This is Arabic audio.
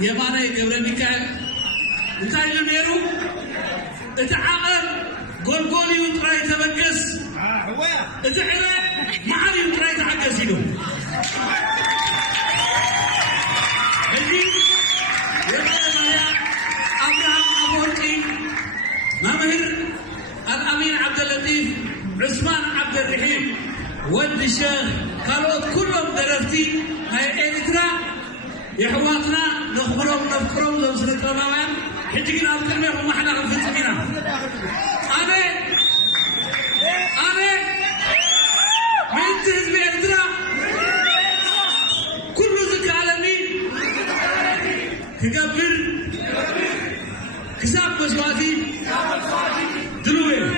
يماني قبل ميكائيل ميرو اتعاقل قول يطرى يتبكس اتحرى معالي يطرى يتعكس له هدي يبقى يا أبراهام أبوركي ممهر الأمين عبد اللطيف عثمان عبد الرحيم ود الشيخ قالوا كلهم درفتي هاي إلترا يحواتنا نفكرهم لو سنة رمضان حجينا الكلمة وما حنا نفتكرنا آمين آمين من تهز بإلترا كل ذكر عالمين كقبر كساب مسواتي دلوين